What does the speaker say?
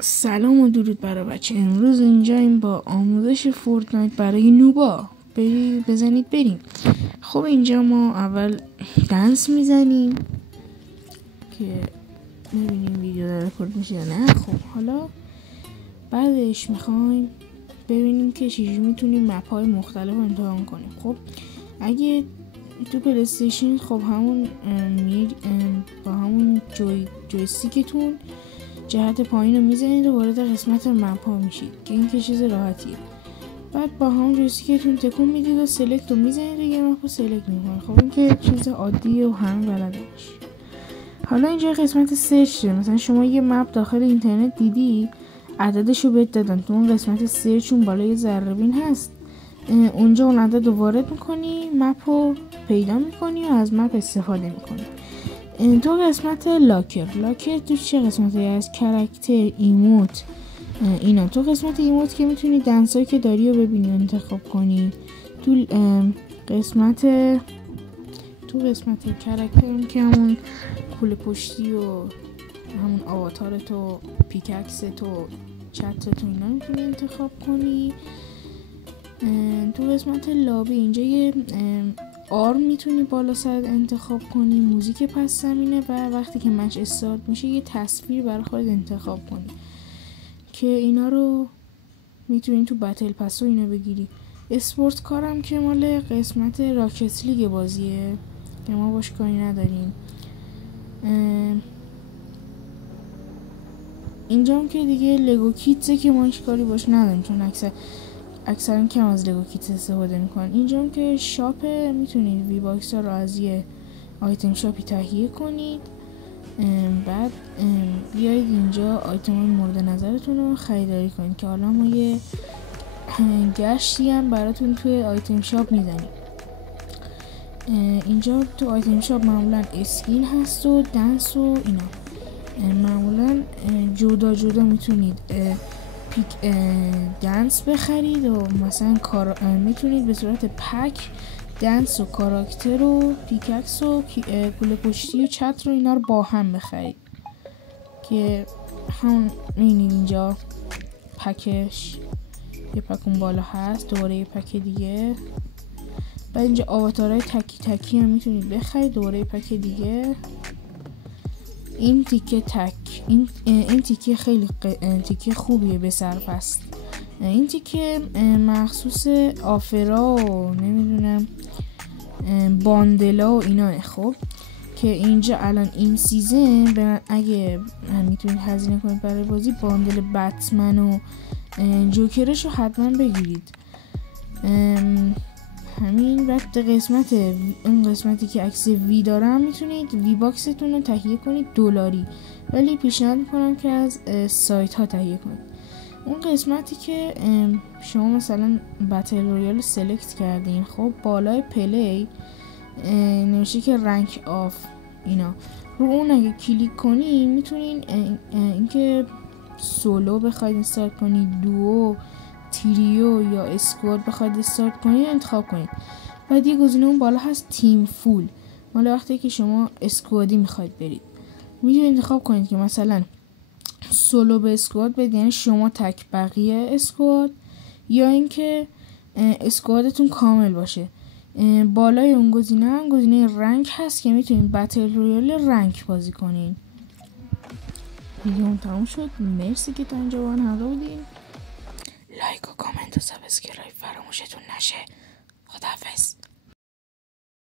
سلام و درود برای بچه. امروز اینجاییم با آموزش فورتنایت برای نوبا. بزنید بریم. خب اینجا ما اول دنس میزنیم که میبینیم ویدیو داره رکورد میشه یا نه. خب حالا بعدش میخوایم ببینیم که چجوری میتونیم مپ های مختلف رو امتحان کنیم. خب اگه تو پلیستیشن خب همون با همون جویستیکتون جهت پایین رو میزنید و وارد قسمت مپ ها میشید که این که چیز راحتیه. بعد با همون جویستیکتون تکون میدید و سلکت رو میزنید و یه مپ رو سلکت میکنید. خب این که چیز عادیه و همه بلده باش. حالا اینجا قسمت سرچه. مثلا شما یه مپ داخل اینترنت دیدی، عددش رو بهت دادن، تو اون قسمت سرچون بالای ذره بین هست، اونجا اون عدد رو وارد میکنی، مپ رو پیدا میکنی و از مپ استفاده میکنی. تو قسمت لاکر تو چه قسمتی هست؟ کرکتر، ایموت، اینا. تو قسمت ایموت که میتونی دنسایی که داری رو ببینی و انتخاب کنی. تو قسمت کرکتر هم که همون کوله پشتی و همون آواتارت و پیککست و چترت و اینا میتونی انتخاب کنی. تو قسمت لابی اینجا یه آرم میتونی بالا سر انتخاب کنی، موزیک پس زمینه و وقتی که مچ استارت میشه یه تصویر برای خودت انتخاب کنی که اینا رو میتونی تو بتل پس و اینا بگیری. اسپورت کارم که مال قسمت راکت لیگ بازیه که ما باش کاری نداریم. اینجا هم که دیگه لگو کیتزه که ما هیچ کاری باش نداریم چون اکثرا کم از لگو کیت استفاده میکنن. اینجا هم که شاپه، میتونید وی باکس ها رو از یه آیتم شاپی تهیه کنید. بعد بیایید اینجا آیتم های مورد نظرتون رو خریداری کنید که حالا ما یه گشتی هم براتون توی آیتم شاپ میزنیم. اینجا تو آیتم شاپ معمولا اسکین هست و دنس و اینا. معمولا جدا میتونید دنس بخرید و مثلا میتونید به صورت پک دنس و کاراکتر و پیککس و کوله پشتی و چتر و اینا رو با هم بخرید که همون میبینید اینجا پکش یه پک اون بالا هست، دوباره یه پک دیگه. بعد اینجا آواتارهای تکی هم میتونید بخرید، دوباره یه پک دیگه. این تیکه خیلی تیکه خوبیه به سرپست. این تیکه مخصوص آفرا و نمیدونم باندلا و اینا. خب که اینجا الان این سیزن اگه میتونید هزینه کنید برای بازی، باندل بتمن و جوکرش رو حتما بگیرید. همین. بعد قسمتی که عکس وی دارم میتونید وی باکستون رو تهیه کنید $، ولی پیشنهاد میکنم که از سایت ها تهیه کنید. اون قسمتی که شما مثلا بتل رویال سلکت کردین، خب بالای پلی نوشته که رنک آف اینا، رو اون اگه کلیک کنین میتونین اینکه سولو بخواید استارت کنید، دوو، تریو یا اسکواد بخواید استارت کنید انتخاب کنید. بعد یه گزینه اون بالا هست تیم فول، مال وقتی که شما اسکوادی میخواید برید. میتونید انتخاب کنید که مثلا سولو به اسکواد بدید، یعنی شما تک بقیه اسکواد، یا اینکه اسکوادتون کامل باشه. بالای اون گزینه رنک هست که میتونید بتل رویال رنک بازی کنین. ویدیوم تموم شد. مرسی که تا اینجا با من همراه بودین. لایک و کامنت و سابسکرایب فراموشتون نشه. خداحافظ.